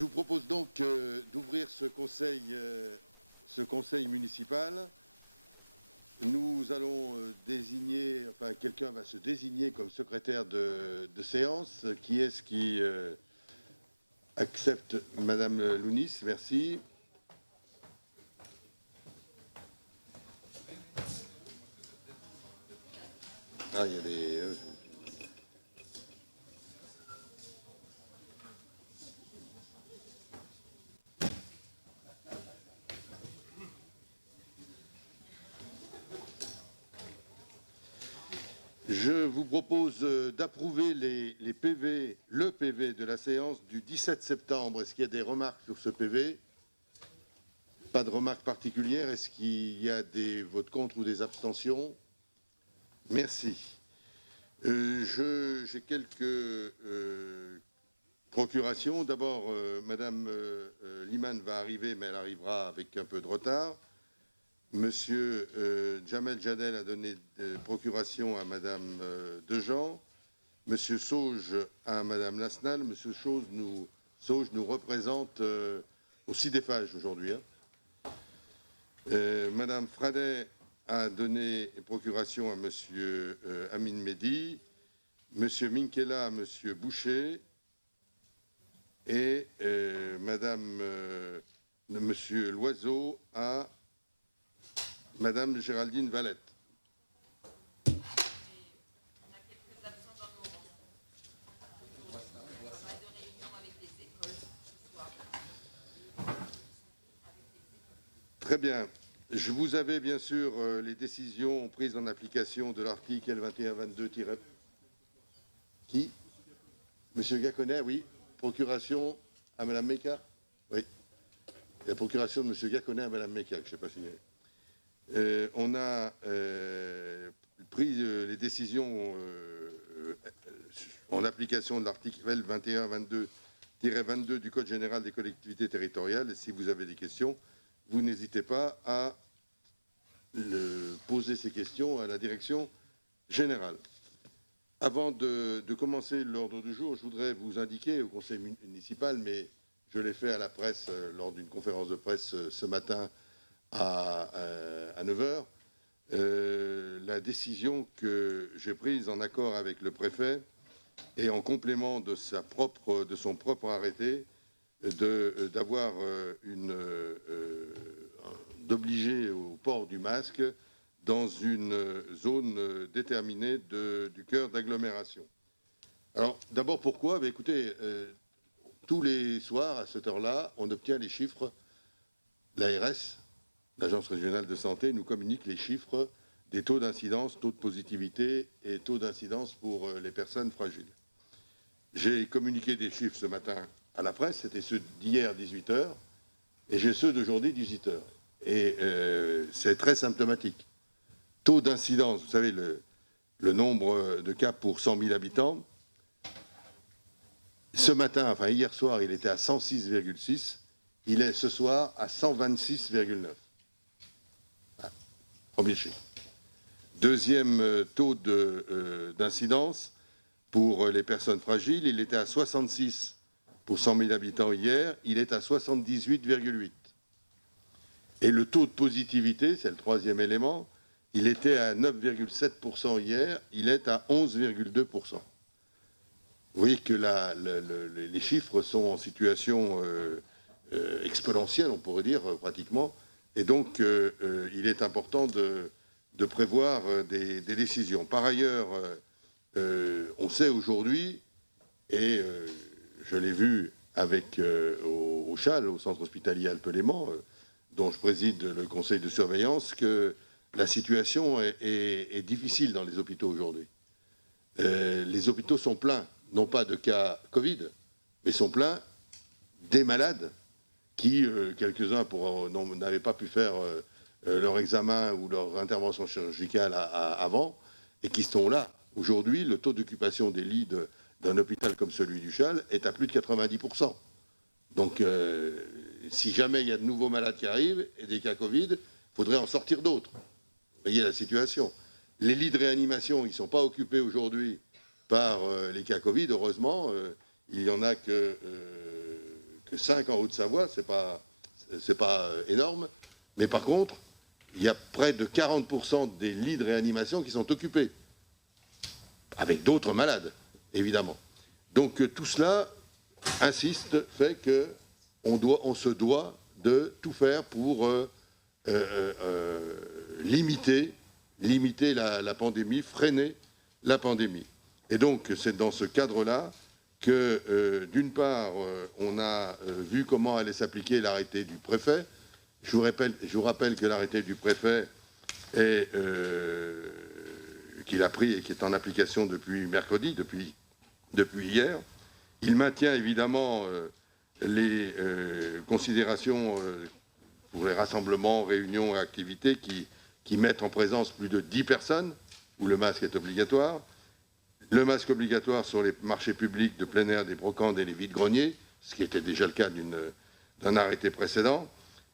Je vous propose donc d'ouvrir ce conseil municipal. Nous allons désigner, enfin quelqu'un va se désigner comme secrétaire de séance. Qui est-ce qui accepte? Madame Lounis, merci. Ah, il y a des... Je vous propose d'approuver les PV, le PV de la séance du 17 septembre. Est-ce qu'il y a des remarques sur ce PV? Pas de remarques particulières. Est-ce qu'il y a des votes contre ou des abstentions? Merci. J'ai quelques procurations. D'abord, Madame Liman va arriver, mais elle arrivera avec un peu de retard. Monsieur Jamel Jadel a donné procuration à Madame Dejean. Monsieur Sauge à Madame Lasnal. Monsieur Sauge nous représente au CIDEFAGE aujourd'hui. Madame Fradet a donné procuration à Monsieur Amin Mehdi. Monsieur Minkela à Monsieur Boucher. Et Monsieur Loiseau à Madame Géraldine Valette. On a quelques absents dans nos rangs. Pas mal de réunions avec les écoles ce soir. Très bien. Je vous avais bien sûr les décisions prises en application de l'article L2122- Qui? Monsieur Gaconnet, oui. Procuration à Madame Meka? Oui. La procuration de Monsieur Gaconnet à Madame Meka, je ne sais pas si... on a pris les décisions en application de l'article L2122-22 du Code général des collectivités territoriales. Et si vous avez des questions, vous n'hésitez pas à poser ces questions à la direction générale. Avant de commencer l'ordre du jour, je voudrais vous indiquer au conseil municipal, mais je l'ai fait à la presse lors d'une conférence de presse ce matin à 9h, la décision que j'ai prise en accord avec le préfet et en complément de son propre arrêté d'obliger au port du masque dans une zone déterminée du cœur d'agglomération. Alors d'abord pourquoi? Écoutez, tous les soirs à cette heure-là, on obtient les chiffres. L'ARS, l'Agence régionale de santé, nous communique les chiffres des taux d'incidence, taux de positivité et taux d'incidence pour les personnes fragiles. J'ai communiqué des chiffres ce matin à la presse, c'était ceux d'hier 18h, et j'ai ceux d'aujourd'hui 18h. Et c'est très symptomatique. Taux d'incidence, vous savez, le nombre de cas pour 100 000 habitants, ce matin, enfin hier soir, il était à 106,6, il est ce soir à 126,9. Premier chiffre. Deuxième taux d'incidence pour les personnes fragiles, il était à 66 pour 100 000 habitants hier, il est à 78,8. Et le taux de positivité, c'est le troisième élément, il était à 9,7% hier, il est à 11,2%. Vous voyez que les chiffres sont en situation exponentielle, on pourrait dire, pratiquement. Et donc, il est important de prévoir des décisions. Par ailleurs, on sait aujourd'hui, et je l'ai vu avec au CHAL, au Centre hospitalier Alpes-Léman, dont je préside le conseil de surveillance, que la situation est difficile dans les hôpitaux aujourd'hui. Les hôpitaux sont pleins, non pas de cas Covid, mais sont pleins des malades qui, quelques-uns n'avaient pas pu faire leur examen ou leur intervention chirurgicale avant, et qui sont là. Aujourd'hui, le taux d'occupation des lits d'un hôpital comme celui du CHAL est à plus de 90%. Donc, si jamais il y a de nouveaux malades qui arrivent, et des cas Covid, il faudrait en sortir d'autres. Vous voyez la situation. Les lits de réanimation, ils ne sont pas occupés aujourd'hui par les cas Covid, heureusement. Il n'y en a que que 5 en Haute-Savoie, c'est pas énorme, mais par contre, il y a près de 40% des lits de réanimation qui sont occupés, avec d'autres malades, évidemment. Donc tout cela fait qu'on se doit de tout faire pour limiter la pandémie, freiner la pandémie. Et donc c'est dans ce cadre-là que, d'une part, on a vu comment allait s'appliquer l'arrêté du préfet. Je vous rappelle que l'arrêté du préfet qu'il a pris et qui est en application depuis mercredi, depuis hier, il maintient évidemment les considérations pour les rassemblements, réunions et activités qui mettent en présence plus de 10 personnes, où le masque est obligatoire. Le masque obligatoire sur les marchés publics de plein air, des brocantes et les vides-greniers, ce qui était déjà le cas d'un arrêté précédent.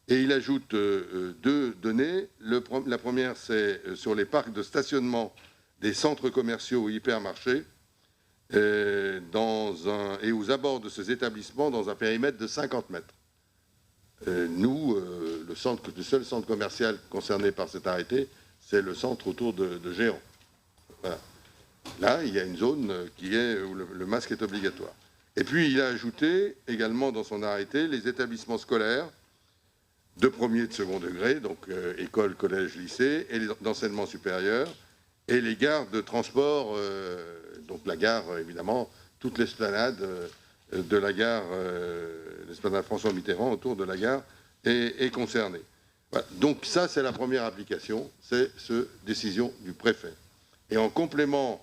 Et il ajoute deux données. La première, c'est sur les parcs de stationnement des centres commerciaux ou hypermarchés et aux abords de ces établissements dans un périmètre de 50 mètres. Nous, le seul centre commercial concerné par cet arrêté, c'est le centre autour de Géant. Voilà. Là, il y a une zone où le masque est obligatoire. Et puis, il a ajouté également dans son arrêté les établissements scolaires de premier et de second degré, donc école, collège, lycée, et d'enseignement supérieur, et les gares de transport, donc la gare, évidemment, toute l'esplanade de la gare, l'esplanade François Mitterrand autour de la gare est concernée. Voilà. Donc ça, c'est la première application, c'est cette décision du préfet. Et en complément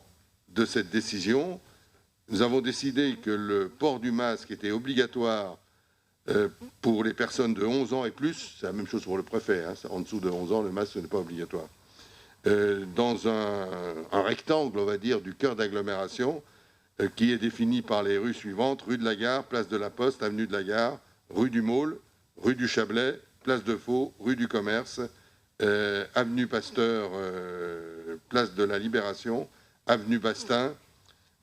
de cette décision, nous avons décidé que le port du masque était obligatoire pour les personnes de 11 ans et plus. C'est la même chose pour le préfet, hein, en dessous de 11 ans, le masque n'est pas obligatoire. Dans un rectangle, on va dire, du cœur d'agglomération, qui est défini par les rues suivantes: rue de la Gare, place de la Poste, avenue de la Gare, rue du Maule, rue du Chablais, place de Faux, rue du Commerce, avenue Pasteur, place de la Libération, avenue Bastin,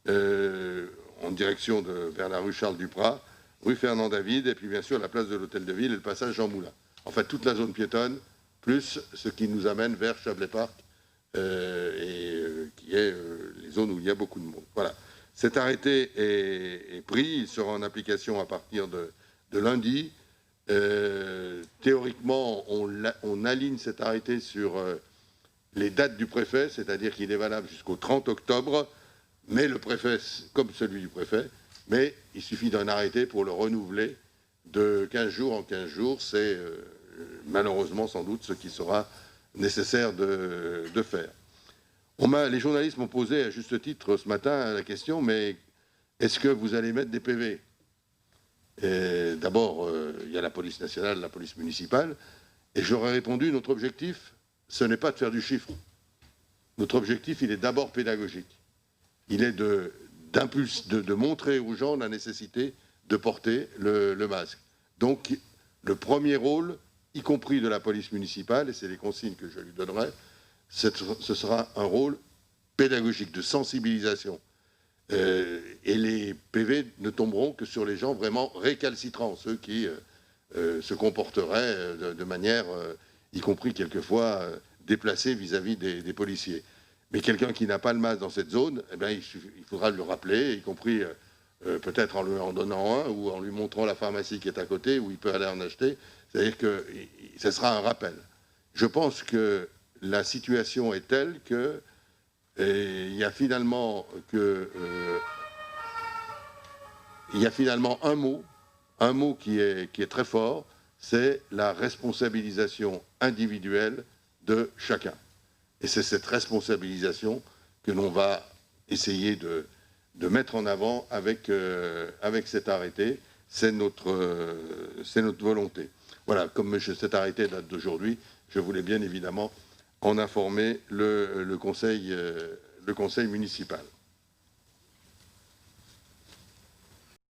en direction vers la rue Charles Duprat, rue Fernand David, et puis bien sûr la place de l'Hôtel de Ville et le passage Jean Moulin. En fait, toute la zone piétonne, plus ce qui nous amène vers Chablais Park, qui est les zones où il y a beaucoup de monde. Voilà. Cet arrêté est pris, il sera en application à partir de lundi. Théoriquement, on aligne cet arrêté sur les dates du préfet, c'est-à-dire qu'il est valable jusqu'au 30 octobre, mais le préfet, comme celui du préfet, mais il suffit d'un arrêté pour le renouveler de 15 jours en 15 jours. C'est malheureusement sans doute ce qui sera nécessaire de faire. Les journalistes m'ont posé à juste titre ce matin la question, mais est-ce que vous allez mettre des PV ? D'abord, il y a la police nationale, la police municipale, et j'aurais répondu, notre objectif, ce n'est pas de faire du chiffre. Notre objectif, il est d'abord pédagogique. Il est de montrer aux gens la nécessité de porter le masque. Donc, le premier rôle, y compris de la police municipale, et c'est les consignes que je lui donnerai, ce sera un rôle pédagogique, de sensibilisation. Et les PV ne tomberont que sur les gens vraiment récalcitrants, ceux qui se comporteraient de manière, y compris quelquefois, déplacée vis-à-vis des policiers. Mais quelqu'un qui n'a pas le masque dans cette zone, eh bien, il faudra le rappeler, y compris peut-être en lui en donnant un ou en lui montrant la pharmacie qui est à côté où il peut aller en acheter. C'est-à-dire que ce sera un rappel. Je pense que la situation est telle que il y a finalement un mot qui est très fort, c'est la responsabilisation individuelle de chacun. Et c'est cette responsabilisation que l'on va essayer de mettre en avant avec cet arrêté. C'est notre volonté. Voilà, comme cet arrêté date d'aujourd'hui, je voulais bien évidemment en informer le conseil municipal.